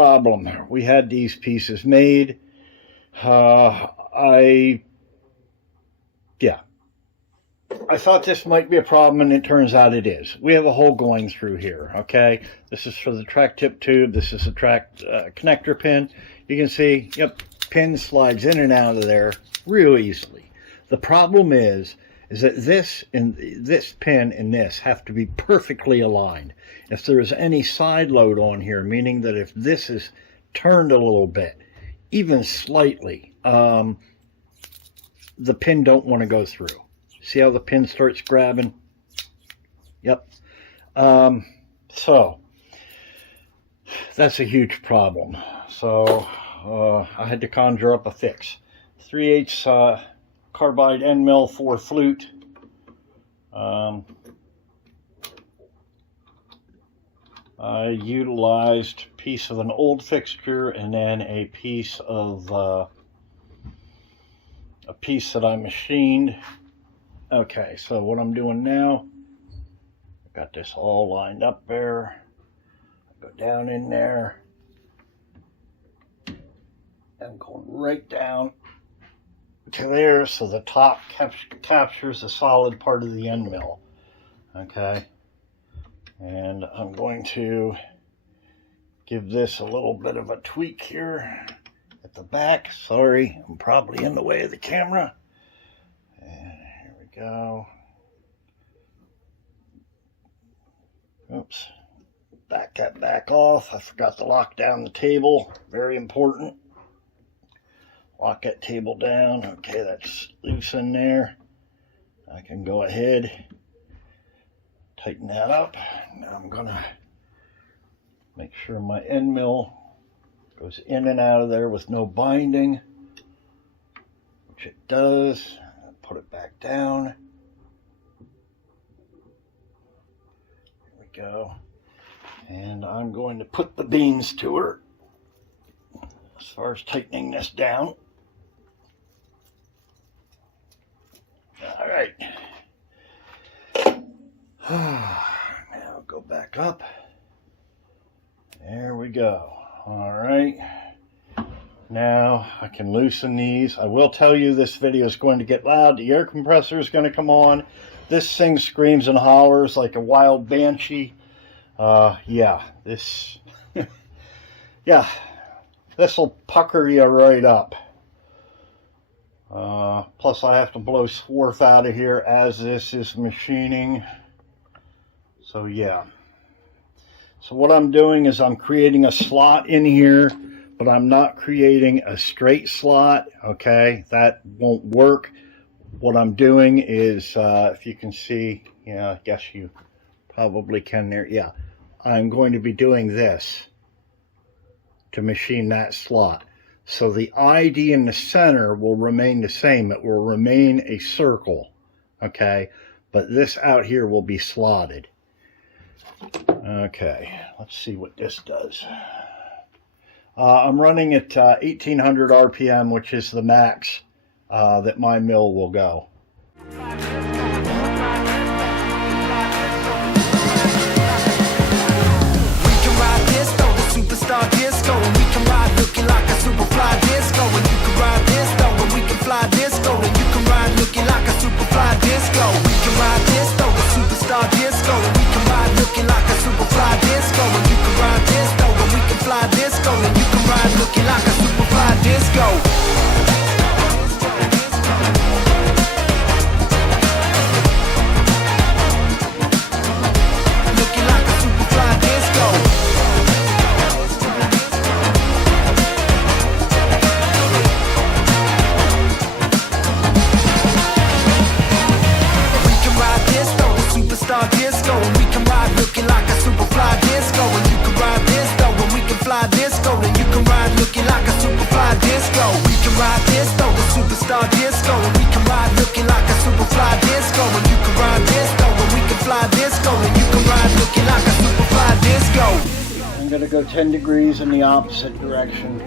problem. We had these pieces made. I thought this might be a problem, and it turns out it is. We have a hole going through here, okay? This is for the track tip tube. This is a track connector pin. You can see, yep, pin slides in and out of there real easily. The problem is that this pin and this have to be perfectly aligned. If there is any side load on here, meaning that if this is turned a little bit, even slightly, the pin don't want to go through. See how the pin starts grabbing? Yep. So that's a huge problem. So I had to conjure up a fix. 3/8 carbide end mill for flute. I utilized a piece of an old fixture and then a piece of a piece that I machined. Okay, so what I'm doing now, I've got this all lined up there. I go down in there. I'm going right down to there, so the top captures the solid part of the end mill. Okay, and I'm going to give this a little bit of a tweak here at the back. Sorry, I'm probably in the way of the camera. And here we go. Oops, back that back off. I forgot to lock down the table. Very important. Lock that table down. Okay, that's loose in there. I can go ahead, tighten that up. Now I'm gonna make sure my end mill goes in and out of there with no binding, which it does. Put it back down. Here we go. And I'm going to put the beans to her as far as tightening this down. All right. Now go back up. There we go. All right. Now I can loosen these. I will tell you this video is going to get loud. The air compressor is going to come on. This thing screams and hollers like a wild banshee. Yeah, this will pucker you right up. Plus I have to blow swarf out of here as this is machining. So yeah. So what I'm doing is I'm creating a slot in here, but I'm not creating a straight slot. Okay, that won't work. What I'm doing is, if you can see, yeah, I guess you probably can there. Yeah, I'm going to be doing this to machine that slot. So the ID in the center will remain the same. It will remain a circle, okay? But this out here will be slotted. Okay, let's see what this does. I'm running at 1800 RPM, which is the max that my mill will go. Superstar disco, and we can ride looking like a super fly disco, and you can ride this though, and we can fly disco, and you can ride looking like a super fly disco. We can ride this though, the superstar disco, and we can ride looking like a super fly disco, and you can ride this though, and we can fly disco, and you can ride looking like a super fly disco. Looking like a super fly disco. Disco, and we can ride looking like a super fly disco, and you can ride this though, and we can fly disco, and you can ride looking like a super fly disco. We can ride this though, the superstar disco, and we can ride looking like a super fly disco, and you can ride this though, and we can fly disco, and you can ride looking like a super fly disco. I'm gonna go 10 degrees in the opposite direction.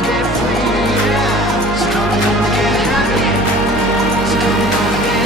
Get free, yeah. So come and get happy. So come and get happy.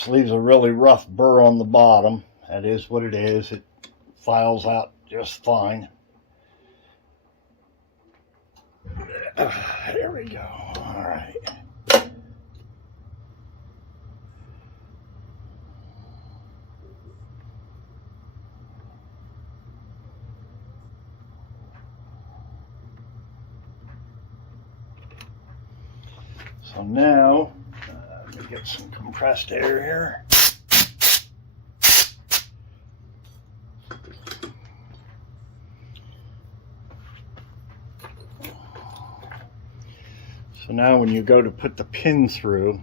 This leaves a really rough burr on the bottom. That is what it is. It files out just fine. There we go. All right. So now, let me get some compressed air here. So now when you go to put the pin through,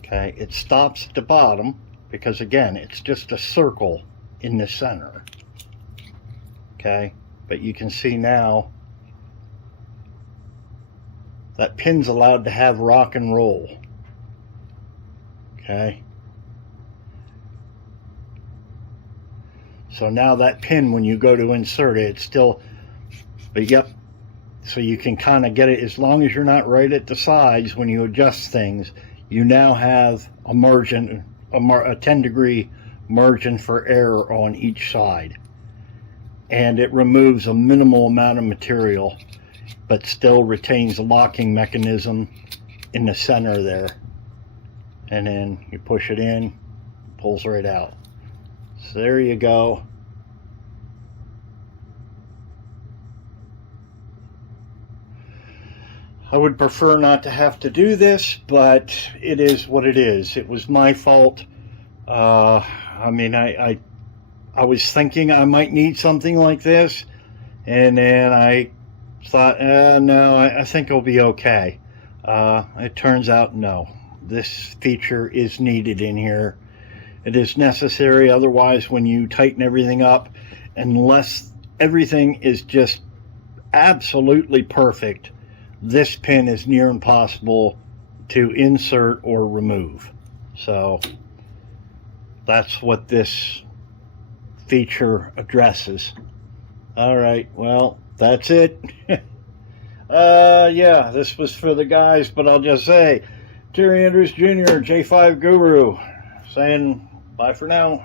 okay, it stops at the bottom because again, it's just a circle in the center. Okay, but you can see now that pin's allowed to have rock and roll. Okay. So now that pin, when you go to insert it, it's still, but yep. So you can kind of get it, as long as you're not right at the sides when you adjust things, you now have a margin, a 10-degree margin for error on each side. And it removes a minimal amount of material, but still retains the locking mechanism in the center there. And then you push it in, pulls right out. So there you go. I would prefer not to have to do this, but it is what it is. It was my fault. I mean, I was thinking I might need something like this, and then I thought, no, I think it'll be okay. It turns out, no. This feature is needed in here. It is necessary, otherwise when you tighten everything up, unless everything is just absolutely perfect, this pin is near impossible to insert or remove. So that's what this feature addresses. All right, well, that's it. Yeah, this was for the guys, but I'll just say, Terry Andrews Jr., J5 Guru, saying bye for now.